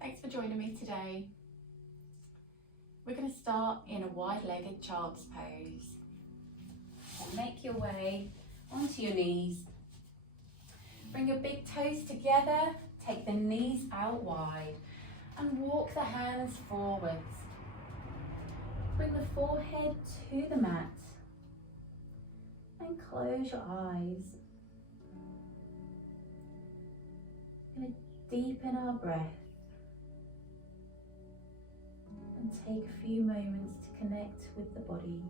Thanks for joining me today. We're going to start in a wide-legged child's pose. Make your way onto your knees. Bring your big toes together, take the knees out wide and walk the hands forwards. Bring the forehead to the mat and close your eyes. We're going to deepen our breath and take a few moments to connect with the body.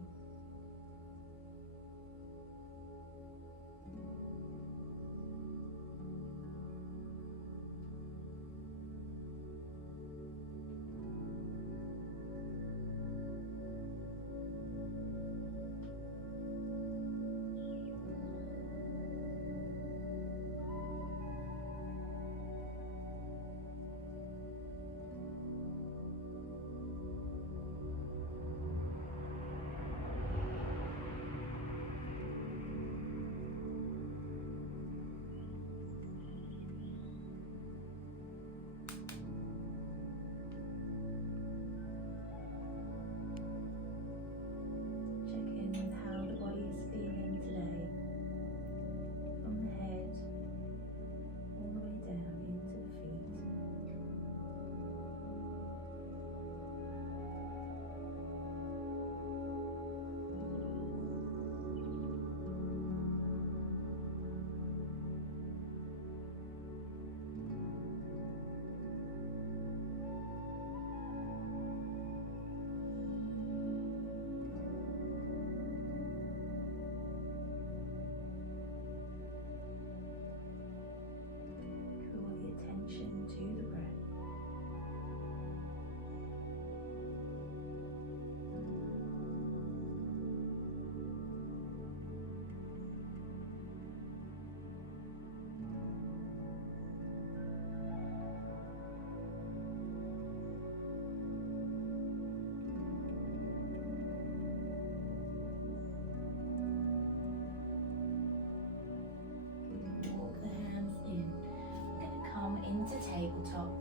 Into tabletop.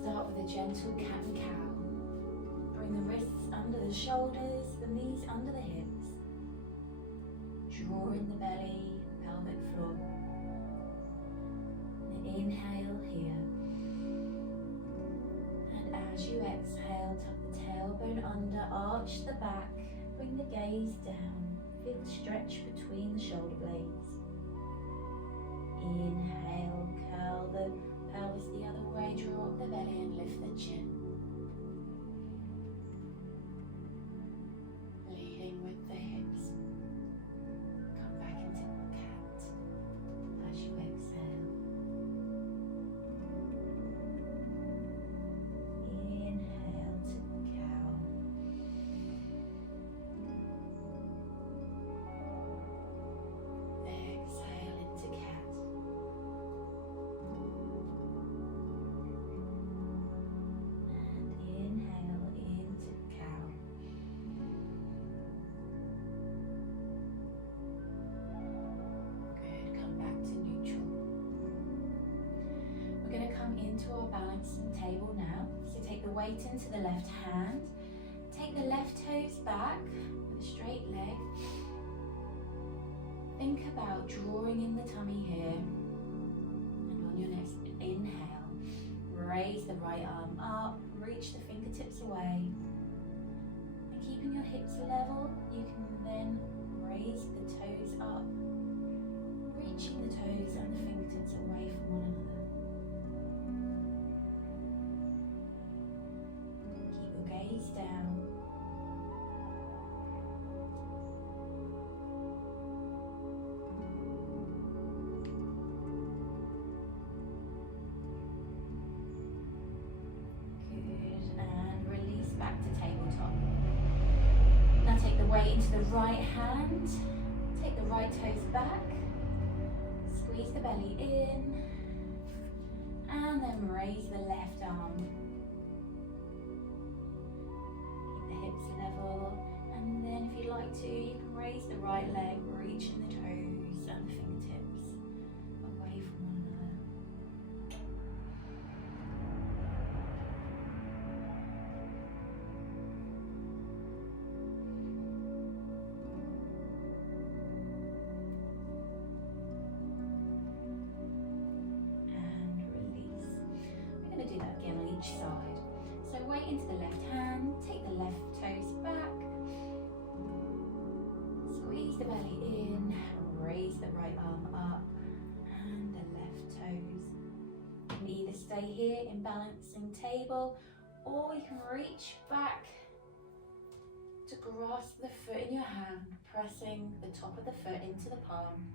Start with a gentle cat and cow. Bring the wrists under the shoulders, the knees under the hips. Draw in the belly, pelvic floor. And inhale here. And as you exhale, tuck the tailbone under, arch the back, bring the gaze down. Feel the stretch between the shoulder blades. Inhale, curl the pelvis the other way, draw up the belly and lift the chin. Leading with the hips. Come back into cat as you exhale. Inhale to cow. Exhale into cat. Into our balancing table now. So take the weight into the left hand, take the left toes back with a straight leg. Think about drawing in the tummy here, and on your next inhale, raise the right arm up, reach the fingertips away, and keeping your hips level, you can then raise the toes up, reaching the toes and the fingertips away from one another. Gaze down. Good, and release back to tabletop. Now take the weight into the right hand, take the right toes back, squeeze the belly in, and then raise the left arm. Level, and then if you'd like to, you can raise the right leg, reaching the toes and the fingertips away from one another. each side. So weight into the left hand, take the left toes back, squeeze the belly in, raise the right arm up, and the left toes. You can either stay here in balancing table, or you can reach back to grasp the foot in your hand, pressing the top of the foot into the palm.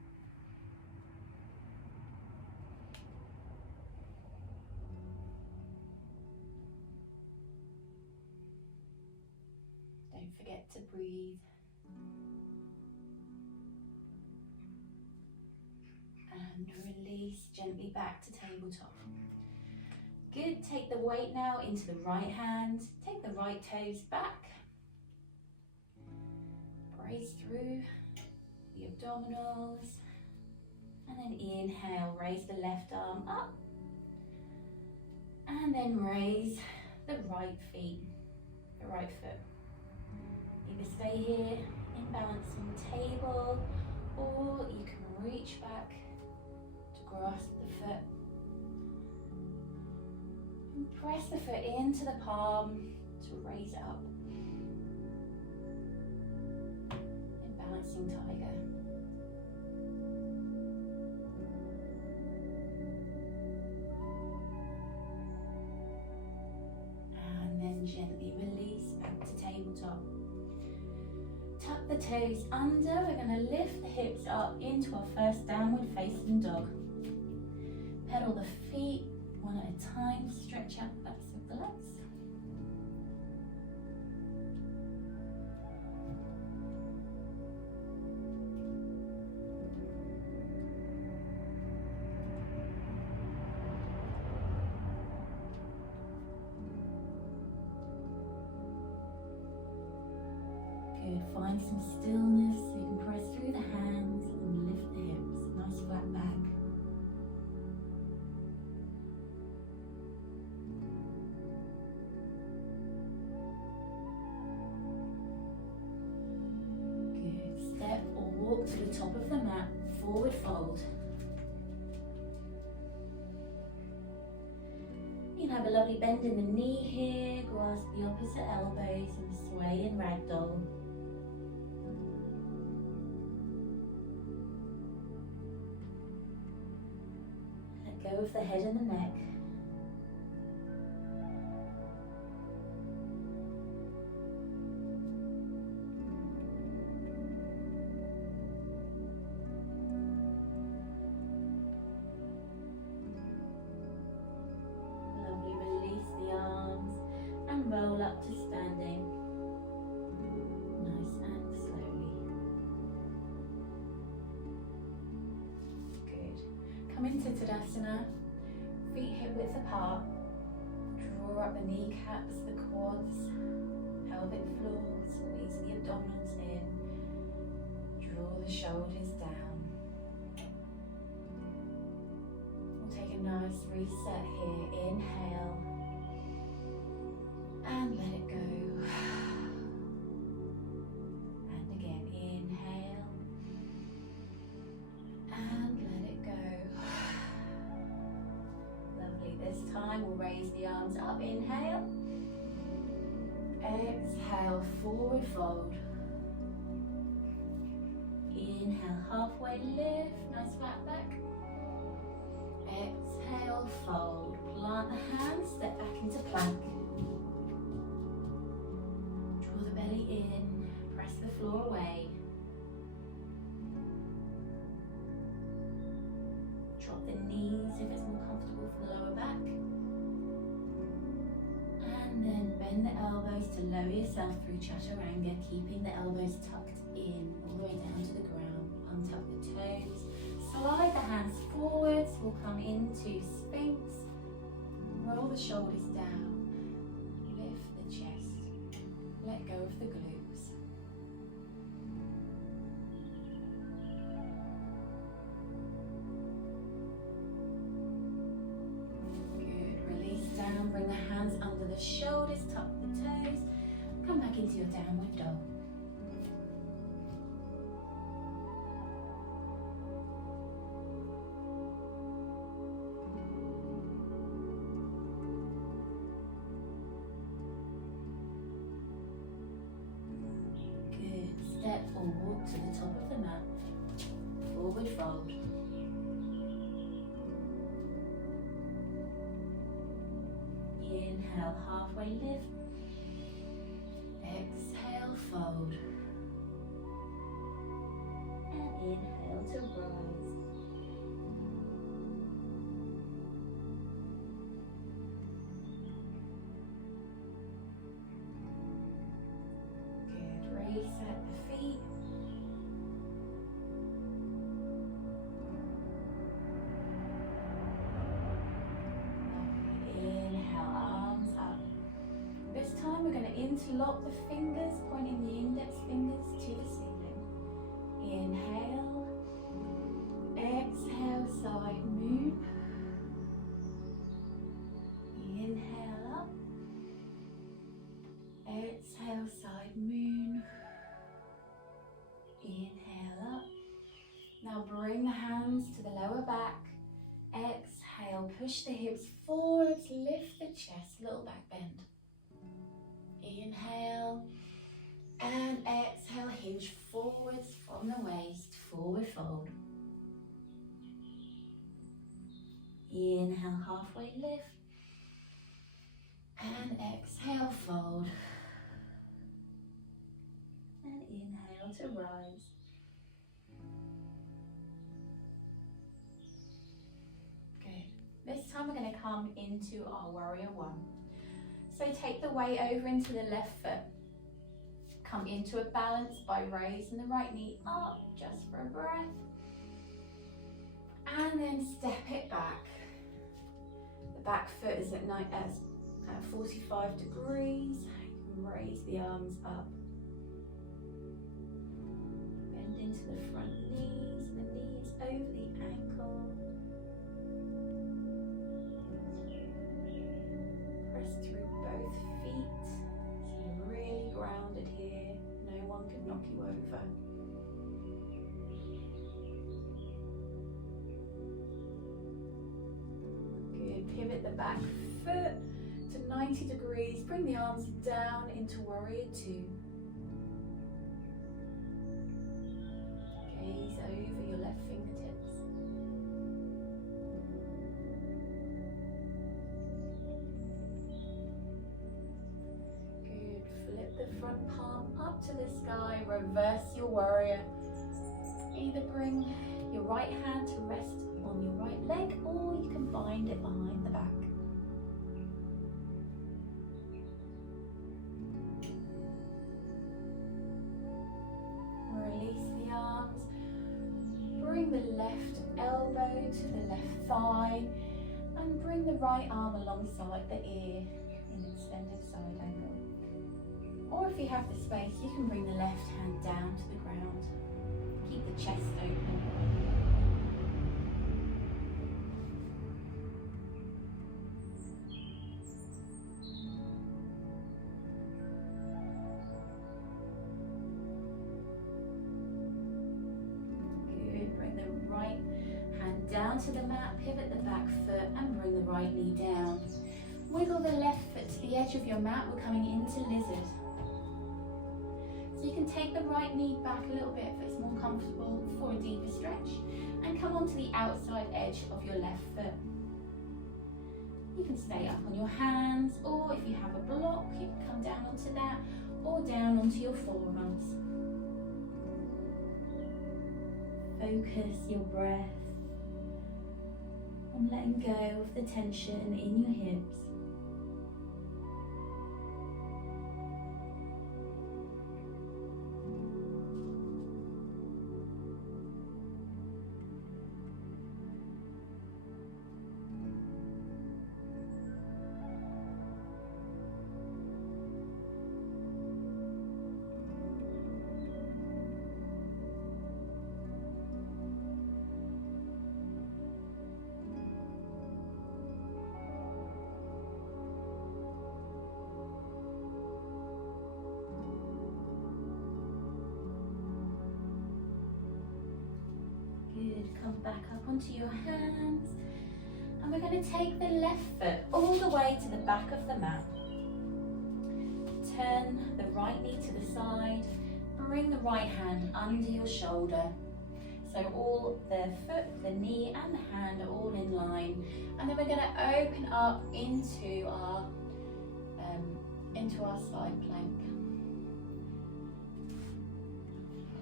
Don't forget to breathe. And release gently back to tabletop. Good, take the weight now into the right hand, take the right toes back. Brace through the abdominals. And then inhale, raise the left arm up. And then raise the right foot. Either stay here in balancing table, or you can reach back to grasp the foot. And press the foot into the palm to raise it up. In balancing tiger. And then gently release back to tabletop. Tuck the toes under. We're going to lift the hips up into our first downward facing dog. Pedal the feet one at a time. Stretch out the backs of the legs. Good. Find some stillness so you can press through the hands and lift the hips. Nice flat back. To the top of the mat, forward fold. You can have a lovely bend in the knee here, grasp the opposite elbows and sway in ragdoll. Let go of the head and the neck. Roll up to standing, nice and slowly. Good. Come into Tadasana, feet hip width apart. Draw up the kneecaps, the quads, pelvic floor, squeeze the abdominals in. Draw the shoulders down. We'll take a nice reset here. Inhale. And let it go. And again, inhale. And let it go. Lovely. This time we'll raise the arms up. Inhale. Exhale, forward fold. Inhale, halfway lift. Nice flat back. Exhale, fold. Plant the hands, step back into plank. Belly in, press the floor away. Drop the knees if it's more comfortable for the lower back. And then bend the elbows to lower yourself through chaturanga, keeping the elbows tucked in all the way down to the ground. Untuck the toes. Slide the hands forwards. We'll come into Sphinx. Roll the shoulders down. Lift the chest. Let go of the glutes. Good. Release down. Bring the hands under the shoulders. Tuck the toes. Come back into your downward dog. or to the top of the mat. Forward fold. Inhale, halfway lift. Exhale, fold. And inhale to rise. Good. Reset the feet. Inhale, arms up. This time we're going to interlock the fingers, pointing the index fingers to the ceiling. Inhale, exhale, side moon. Inhale up, exhale, side moon. Inhale up. Now bring the hands to the lower back. Exhale, push the hips forwards, lift the chest, little back bend. Inhale and exhale, hinge forwards from the waist, forward fold. Inhale, halfway lift and exhale, fold. And inhale to rise. Good. This time we're going to come into our warrior one. So take the weight over into the left foot. Come into a balance by raising the right knee up, just for a breath. And then step it back. The back foot is at 45 degrees. You can raise the arms up. Bend into the front knees, the knees over the ankle. Press through both feet, so you're really grounded here. No one can knock you over. Good, pivot the back foot to 90 degrees. Bring the arms down into warrior two. Gaze over your left fingertips. Good. Flip the front palm up to the sky. Reverse your warrior. Either bring your right hand to rest on your right leg, or you can bind it behind the back. Release the arms. Bring the left elbow to the left thigh and bring the right arm alongside the ear in extended side angle. Or if you have the space, you can bring the left hand down to the ground. Keep the chest open. Down to the mat, pivot the back foot and bring the right knee down. Wiggle the left foot to the edge of your mat. We're coming into lizard. So you can take the right knee back a little bit if it's more comfortable for a deeper stretch, and come onto the outside edge of your left foot. You can stay up on your hands, or if you have a block, you can come down onto that, or down onto your forearms. Focus your breath. And letting go of the tension in your hips. Good, come back up onto your hands, and we're going to take the left foot all the way to the back of the mat. Turn the right knee to the side, bring the right hand under your shoulder. So all the foot, the knee and the hand are all in line. And then we're going to open up into our side plank.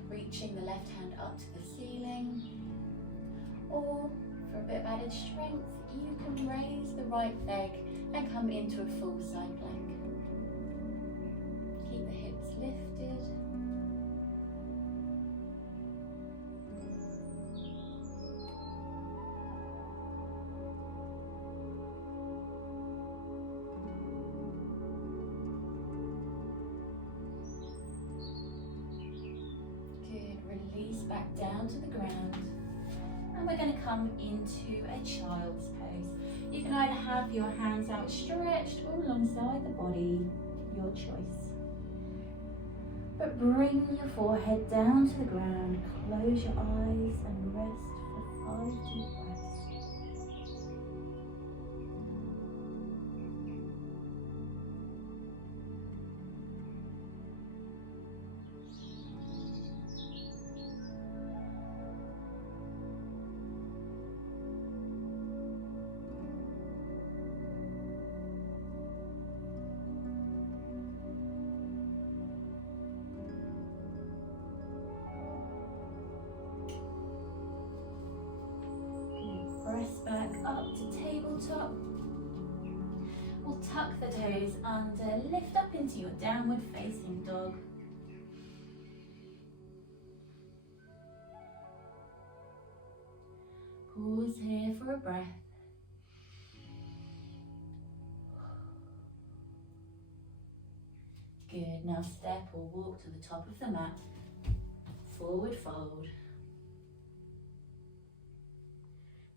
Reaching the left hand up to the ceiling. Or for a bit of added strength, you can raise the right leg and come into a full side plank. Keep the hips lifted. Good, release back down to the ground. And we're going to come into a child's pose. You can either have your hands outstretched or alongside the body, your choice. But bring your forehead down to the ground, close your eyes and rest for 5 deep breaths. Press back up to tabletop. We'll tuck the toes under, lift up into your downward facing dog. Pause here for a breath. Good, now step or walk to the top of the mat. Forward fold.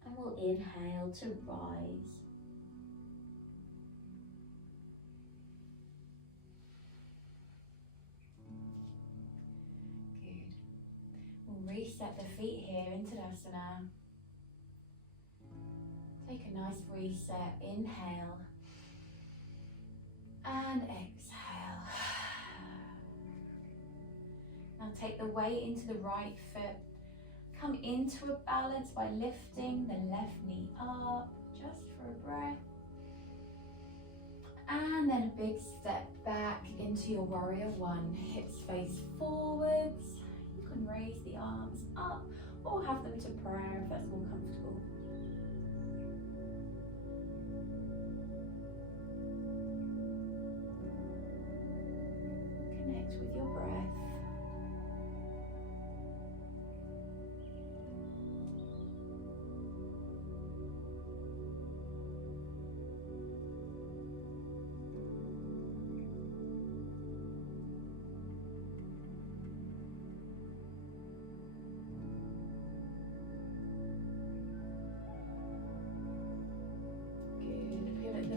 And we'll inhale to rise. Good. We'll reset the feet here into Tadasana. Take a nice reset. Inhale. And exhale. Now take the weight into the right foot. Come into a balance by lifting the left knee up, just for a breath. And then a big step back into your warrior one. Hips face forwards. You can raise the arms up or have them to prayer if that's more comfortable. Connect with your breath.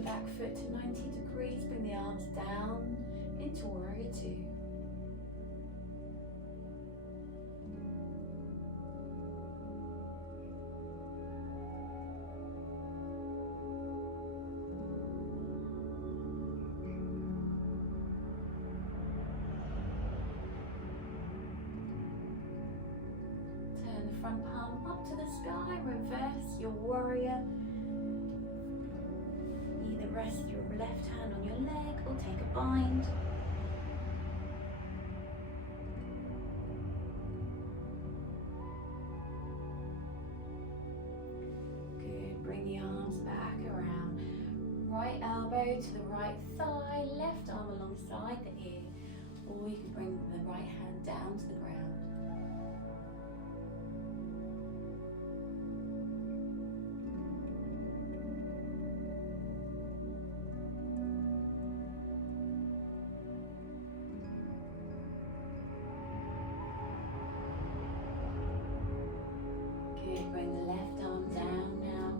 Back foot to 90 degrees, bring the arms down into warrior two. Turn the front palm up to the sky, reverse your warrior. Rest your left hand on your leg or take a bind. Good, bring the arms back around. Right elbow to the right thigh, left arm alongside the ear, or you can bring the right hand down to the ground. Bring the left arm down now.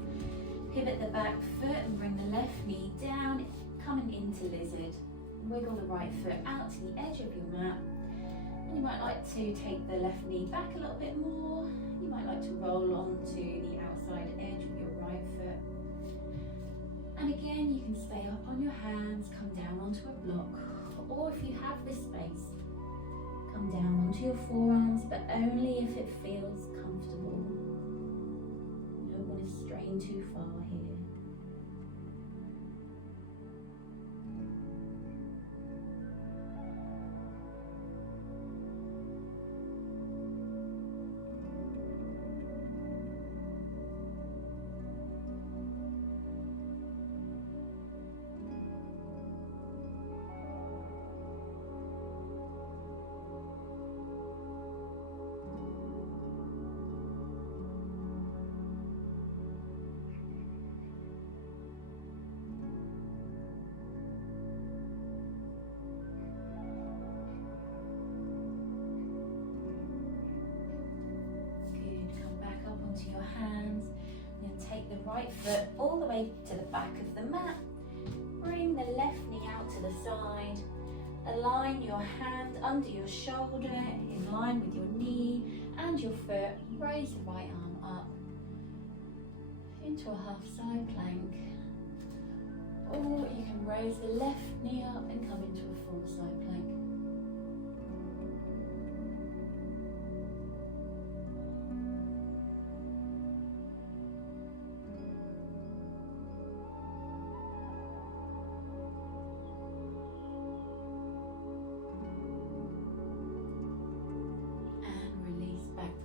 Pivot the back foot and bring the left knee down, coming into lizard. Wiggle the right foot out to the edge of your mat. And you might like to take the left knee back a little bit more. You might like to roll onto the outside edge of your right foot. And again, you can stay up on your hands, come down onto a block. Or if you have this space, Come down onto your forearms, but only if it feels comfortable. You don't want to strain too far here. Onto your hands, and then take the right foot all the way to the back of the mat. Bring the left knee out to the side. Align your hand under your shoulder in line with your knee and your foot. Raise the right arm up into a half side plank. Or you can raise the left knee up and come into a full side plank.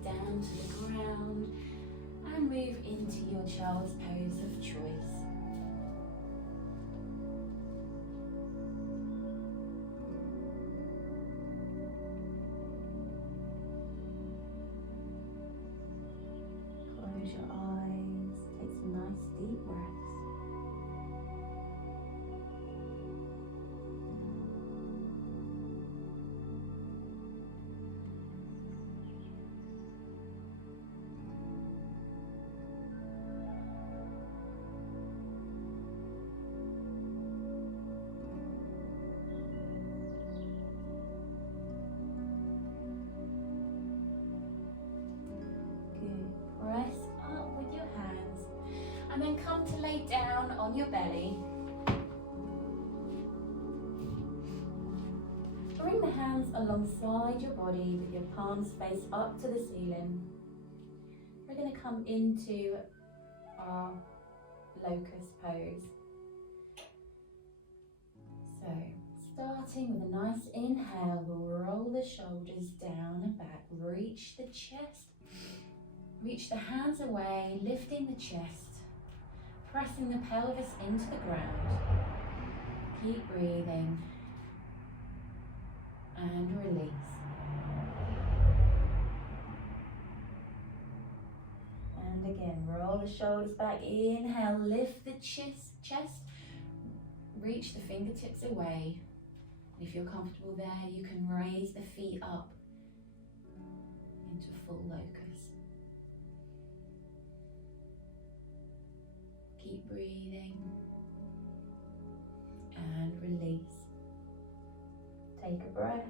Down to the ground and move into your child's pose of choice. Close your eyes, take some nice deep breaths. Press up with your hands and then come to lay down on your belly. Bring the hands alongside your body with your palms face up to the ceiling. We're going to come into our locust pose. So, starting with a nice inhale, we'll roll the shoulders down and back, reach the chest. Reach the hands away, lifting the chest, pressing the pelvis into the ground. Keep breathing and release. And again, roll the shoulders back, inhale, lift the chest, reach the fingertips away. And if you're comfortable there, you can raise the feet up into full locust. Keep breathing and release. Take a breath.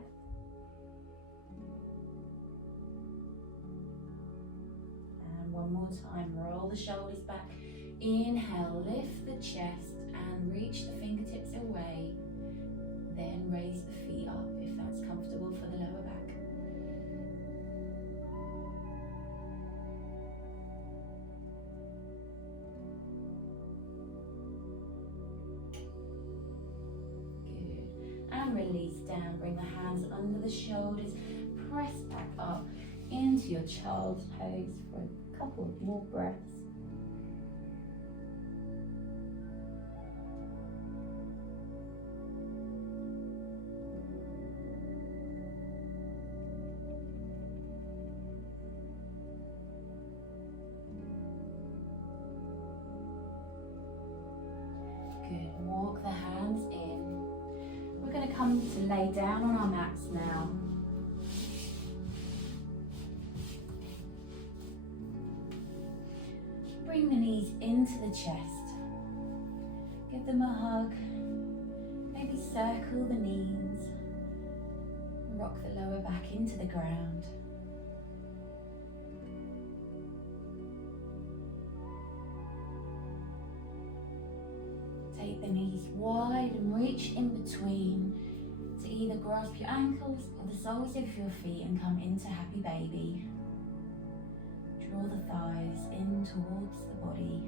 And one more time, roll the shoulders back. Inhale, lift the chest and reach the fingertips away. Then raise the feet up if that's comfortable for the lower back. Release down, bring the hands under the shoulders, press back up into your child's pose for a couple of more breaths. Good, walk the hands in. We're going to come to lay down on our mats now. Bring the knees into the chest. Give them a hug. Maybe circle the knees. Rock the lower back into the ground. Take the knees wide and reach in between to either grasp your ankles or the soles of your feet and come into happy baby. Draw the thighs in towards the body.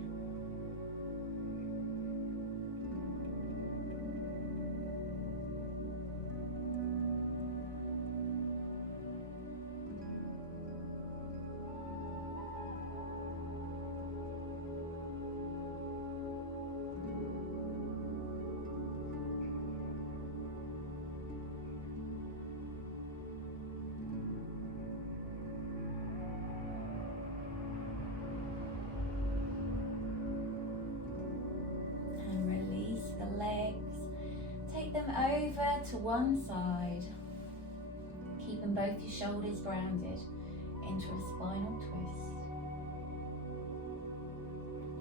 Legs, take them over to one side, keeping both your shoulders grounded into a spinal twist.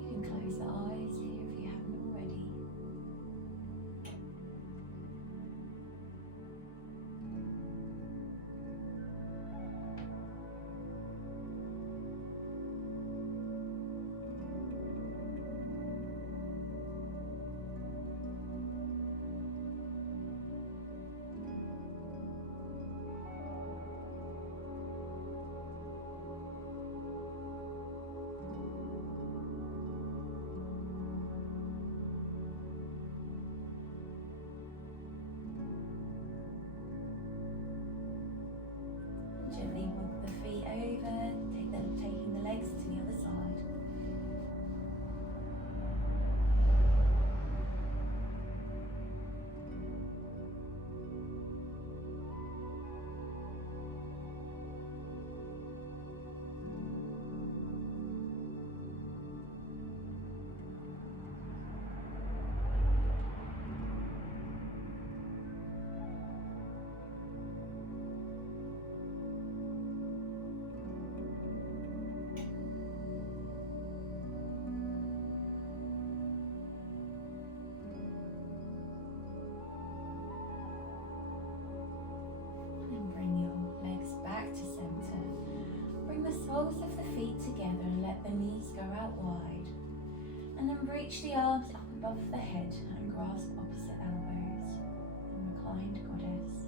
You can close the eyes here if you haven't already. Gently walk the feet over, taking the legs to the other side. Soles of the feet together and let the knees go out wide. And then reach the arms up above the head and grasp opposite elbows and reclined goddess.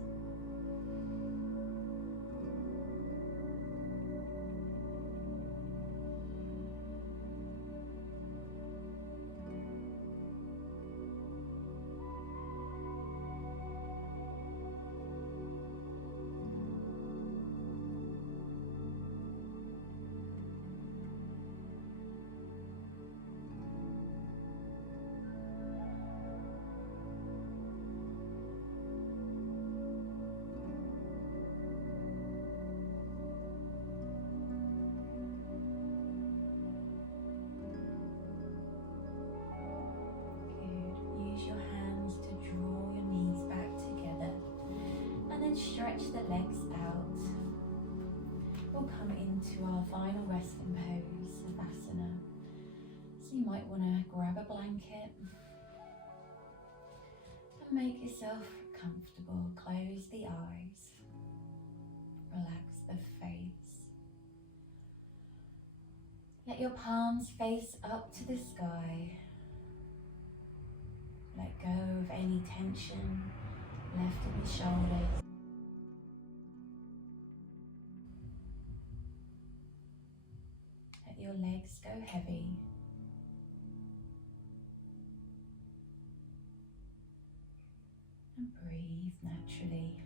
Stretch the legs out. We'll come into our final resting pose of asana. So you might want to grab a blanket and make yourself comfortable. Close the eyes. Relax the face. Let your palms face up to the sky. Let go of any tension left in the shoulders. Your legs go heavy. And breathe naturally.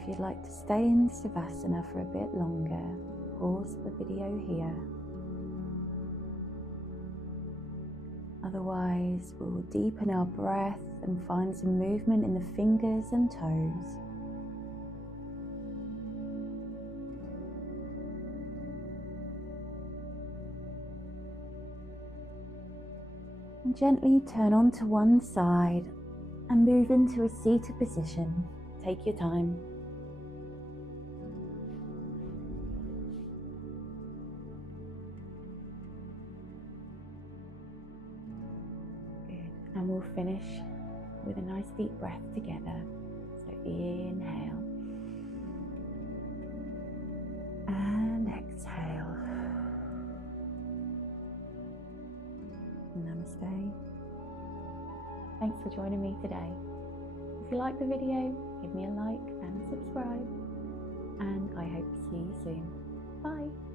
if you'd like to stay in Savasana for a bit longer, pause the video here. Otherwise, we'll deepen our breath and find some movement in the fingers and toes. And gently turn onto one side and move into a seated position. Take your time. Good. And we'll finish with a nice deep breath together. So inhale and exhale. Namaste. Thanks for joining me today. If you like the video, give me a like and subscribe. And I hope to see you soon. Bye.